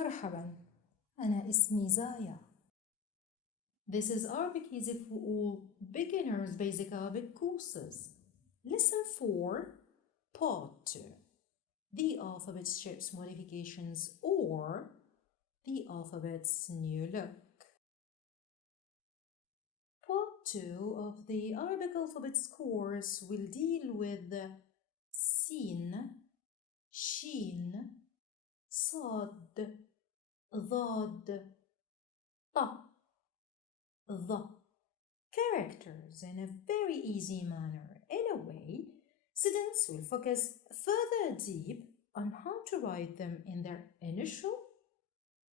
مرحبا، أنا اسمي زايا. This is Arabic Easy for All Beginners Basic Arabic Courses. Lesson 4, Part 2. The alphabet's shapes modifications or the alphabet's new look. Part 2 of the Arabic alphabets course will deal with Sin, Shin, Sad, Dad, Ta, the characters in a very easy manner. In a way, students will focus further deep on how to write them in their initial,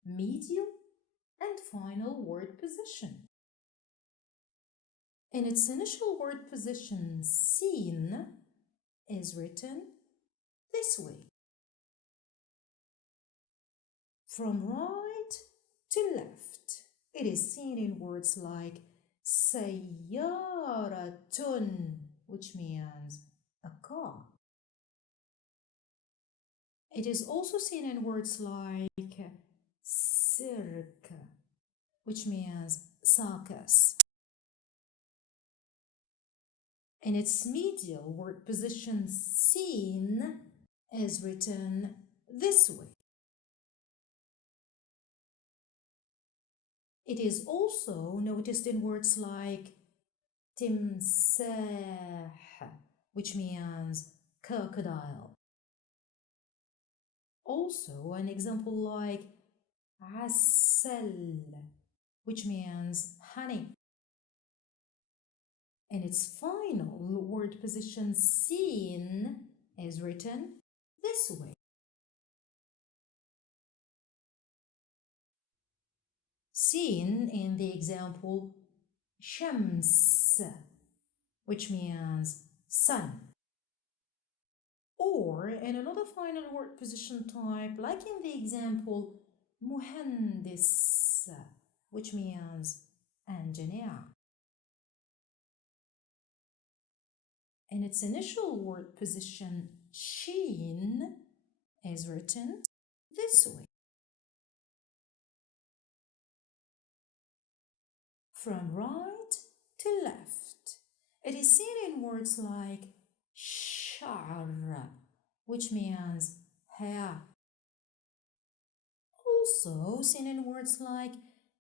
medial, and final word position. In its initial word position, seen is written this way. From right to left, it is seen in words like سيارة, which means a car. It is also seen in words like cirque, which means circus. In its medial word position, seen is written this way. It is also noticed in words like timsah, which means crocodile. Also, an example like asal, which means honey. In its final word position, seen is written this way. Seen in the example shams, which means sun. Or in another final word position type, like in the example muhandis, which means engineer. In its initial word position, sheen is written this way. From right to left, it is seen in words like sha'r, which means hair. Also seen in words like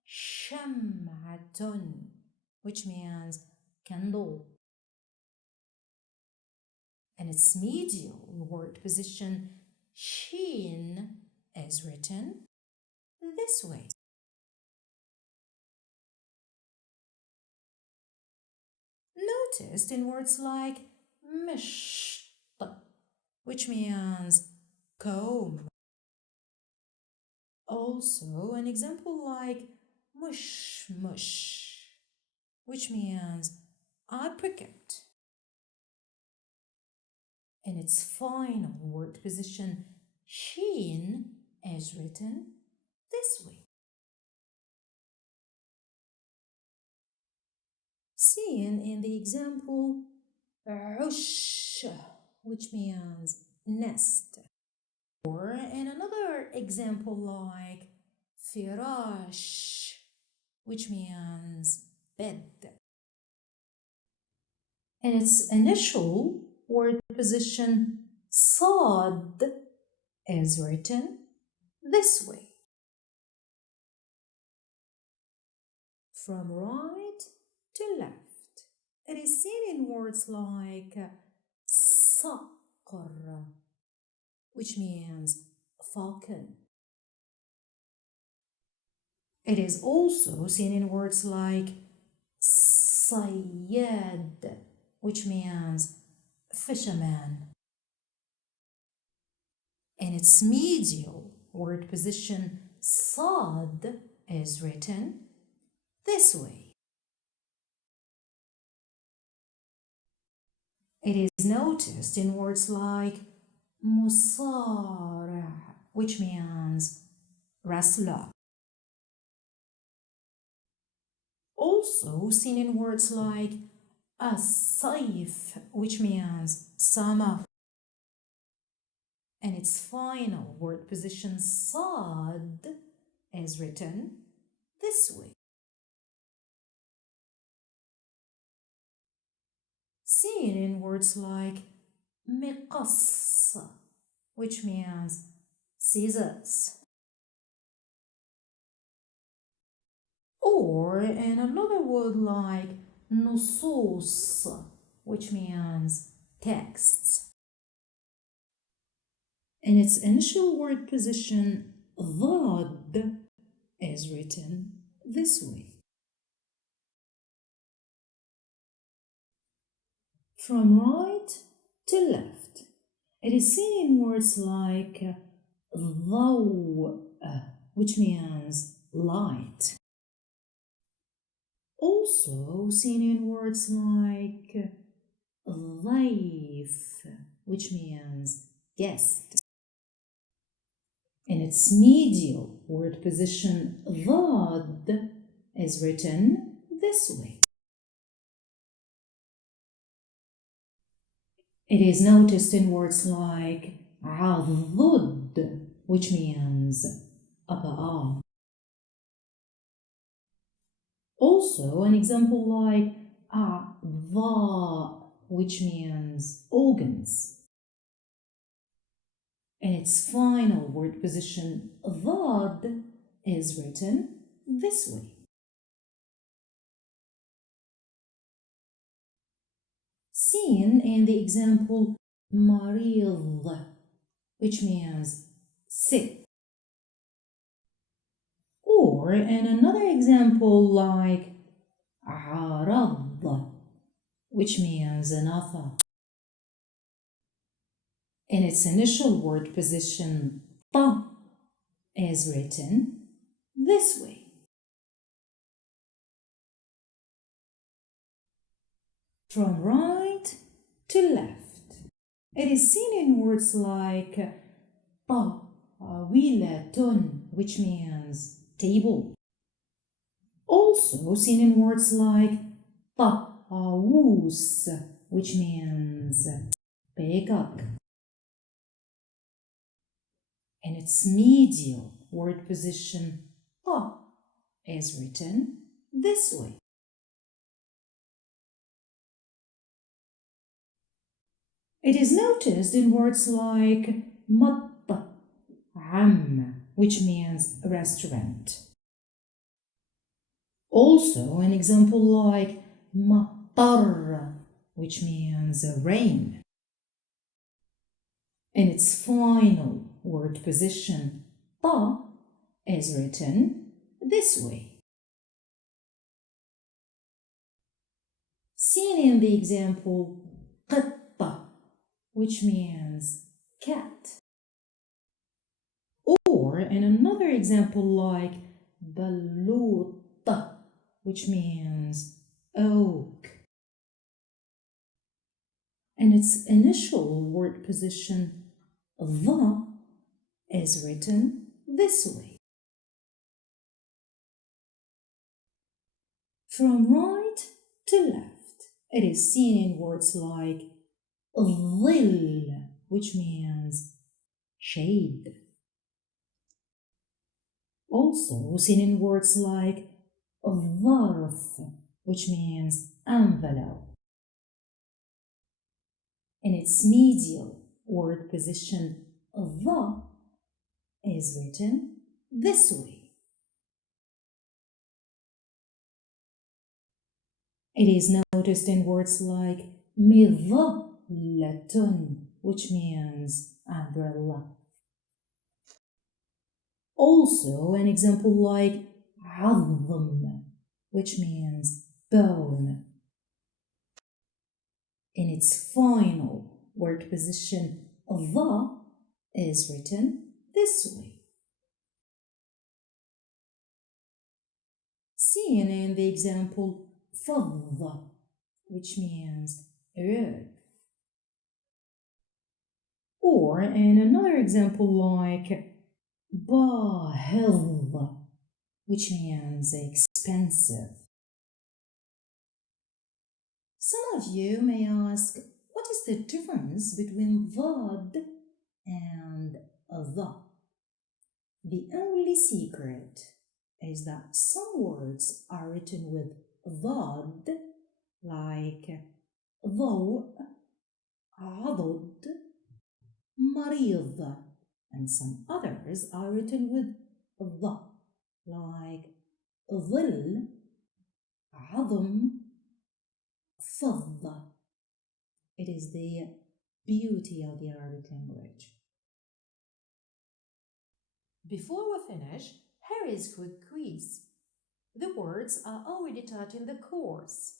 sham'atun, which means candle. In its medial word position, sheen is written this way. Noticed in words like misht, which means comb. Also, an example like mush, which means apricot. In its final word position, sheen is written this way. Seen in the example ush, which means nest. Or in another example like firash, which means bed. In its initial word position, sad is written this way. From right to left, it is seen in words like saqr, which means falcon. It is also seen in words like sayyad, which means fisherman. In its medial word position, sad is written this way. It is noticed in words like musara, which means wrestler. Also seen in words like as-sayf, which means summer. And its final word position, sad, is written this way. Seen in words like مقص, which means scissors. Or in another word like نصوص, which means texts. In its initial word position, ضاد is written this way. From right to left, it is seen in words like ضوء, which means light. Also seen in words like ضيف, which means guest. In its medial word position, ضاد is written this way. It is noticed in words like عضد, which means upper arm. Also, an example like أعضاء, which means organs. In its final word position, ضاد is written this way. Seen in the example مريض, which means sick. Or in another example like عرض, which means an author. In its initial word position, ط is written this way. From right to left, it is seen in words like طاولة, which means table. Also seen in words like طاووس, which means peacock. In its medial word position, ط is written this way. It is noticed in words like مطعم, which means restaurant. Also an example like مطر, which means rain. In its final word position, ط is written this way. Seen in the example قطة, which means cat. Or in another example like بلوطة, which means oak. In its initial word position, ظ is written this way. From right to left, it is seen in words like ظل, which means shade. Also seen in words like ظرف, which means envelope. In its medial word position, ظ is written this way. It is noticed in words like مظلة, which means umbrella. Also an example like عظم, which means bone. In its final word position, ظ is written this way. Seen in the example فضة, which means earth. Or in another example like باهظ, which means expensive. Some of you may ask, what is the difference between ضاد and ظ? The only secret is that some words are written with ضاد, like ضوء, عضد, مريض, and some others are written with ض, like ظل, عظم, فض. It is the beauty of the Arabic language. Before we finish, here is quick quiz. The words are already taught in the course.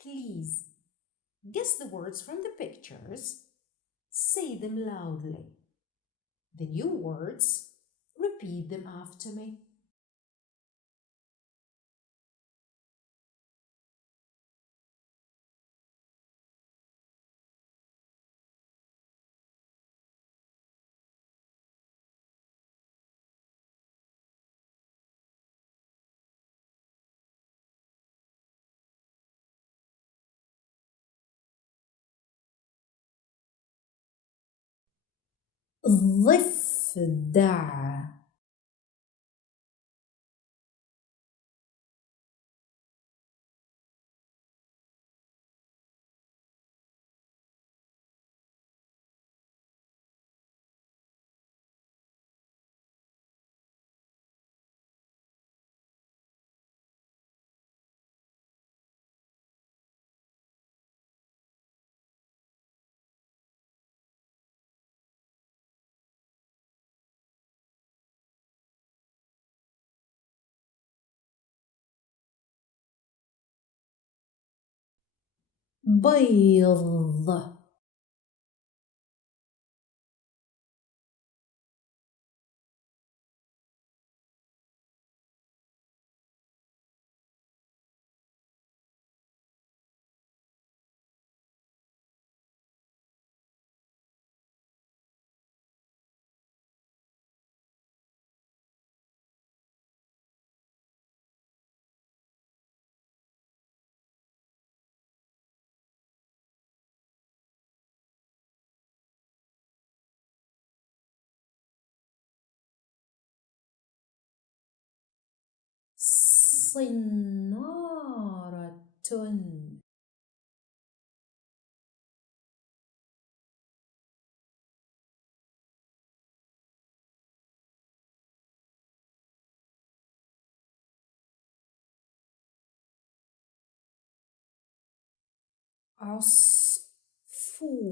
Please guess the words from the pictures. Say them loudly. The new words, repeat them after me. ضفدع, بيض, صنارة, عصفور,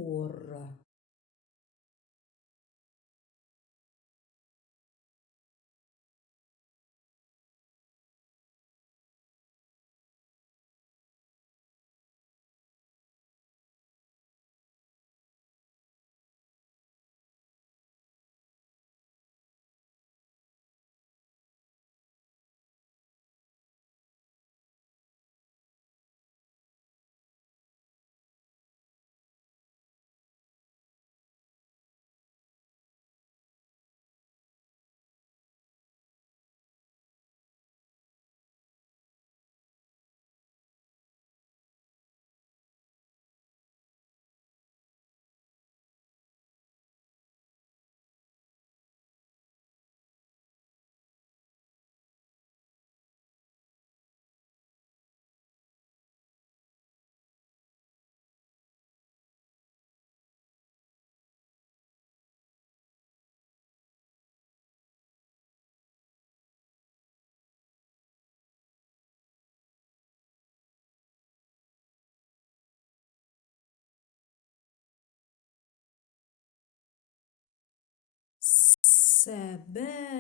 سبانخ,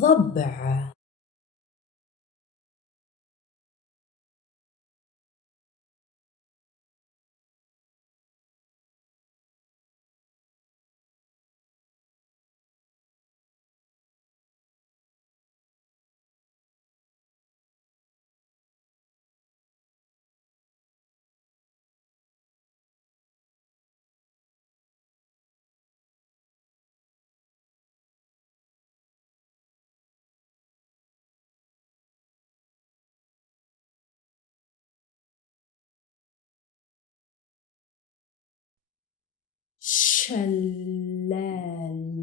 ضبع, شلال.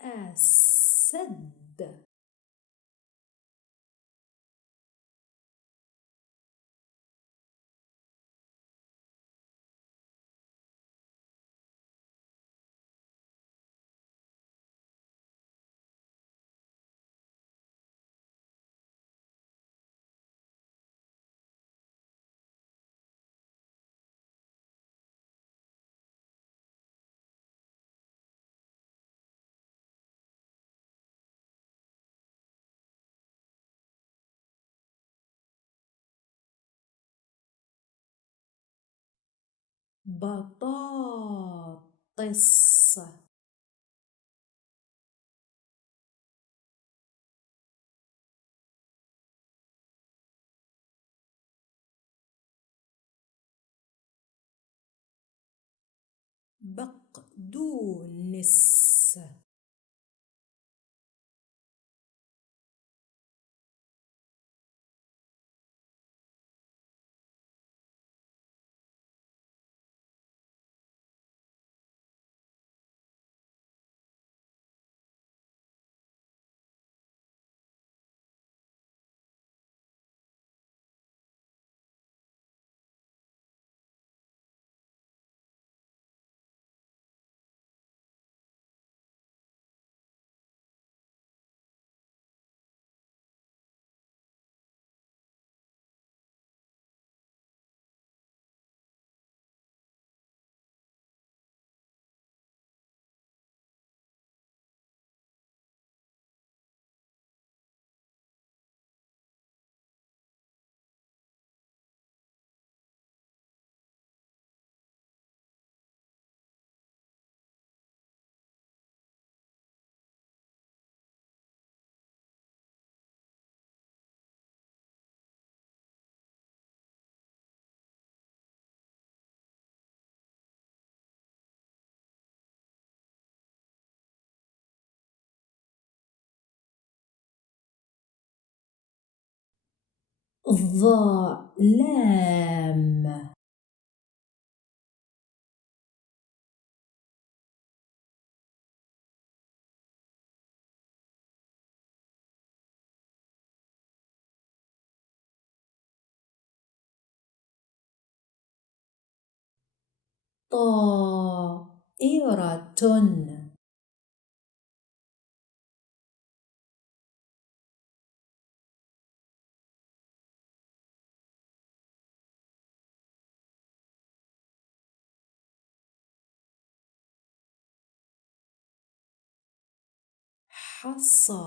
أسد. بطاطس. بقدونس. ظلام. طائرة. حصى.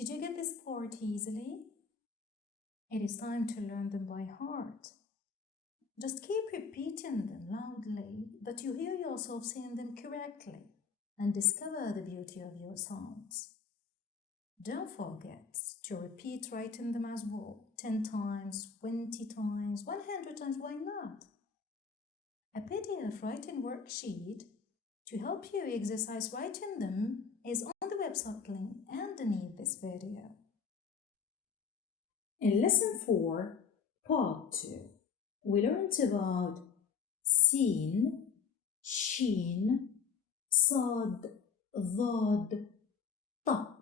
Did you get this part easily? It is time to learn them by heart. Just keep repeating them loudly that you hear yourself saying them correctly and discover the beauty of your sounds. Don't forget to repeat writing them as well, 10 times, 20 times, 100 times, why not? A PDF writing worksheet to help you exercise writing them is on the website link underneath this video. In lesson 4, part 2, we learned about sin, shin, sad, dhad, ta,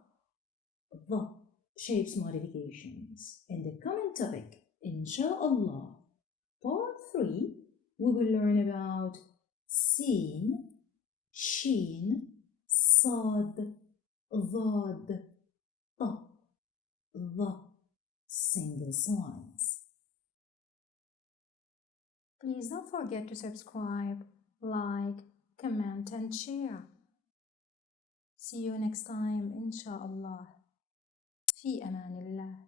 the shapes modifications. In the coming topic, inshallah, part 3, we will learn about sin, shin, sad, dhad, ta, the single signs. Please don't forget to subscribe, like, comment and share. See you next time, inshallah. في أمان الله.